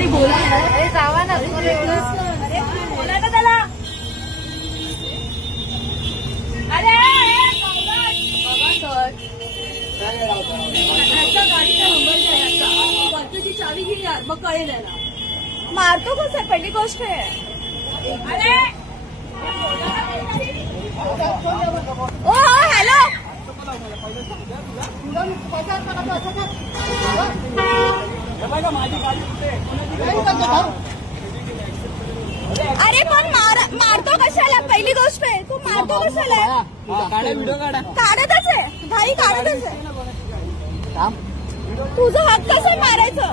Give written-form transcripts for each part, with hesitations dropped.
तरी बोला. अरे जावा ना. अरे बोला ना त्याला. अरे बाबा सर गाडीचा नंबर द्यायचा वरतीची चावी घेऊन या मग कळेल याला. मारतो कसं पहिली गोष्ट आहे. अरे ओ हॅलो. अरे पण मारतो कशाला पहिली गोष्ट आहे. तू मारतो कशाला. काढतच आहे भाई काढतच आहे. तुझं हक्क कसं मारायचं.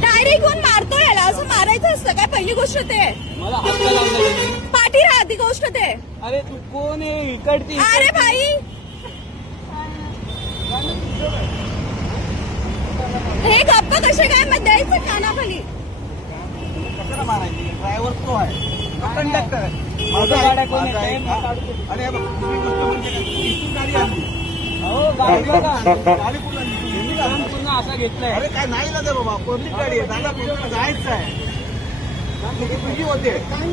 डायरेक्ट घेऊन मारतो याला असं मारायचं असतं काय पहिली गोष्ट ते. पाठी राहती गोष्ट ते. अरे तू कोण आहे इकडची. अरे भाई हे गप्प कसे काय मग द्यायचं कानाखाली. कशाला मारायची. ड्रायव्हर तो आहे कंडक्टर आहे. माझ्या गाड्या कोण अरे गाडी आली. हो गाडी गाडी पूर्ण असा घेतलाय. अरे काय नाही ना बाबा पब्लिक गाडी आहे. दादा पूर्ण जायचं आहे. तुझी होते गाडी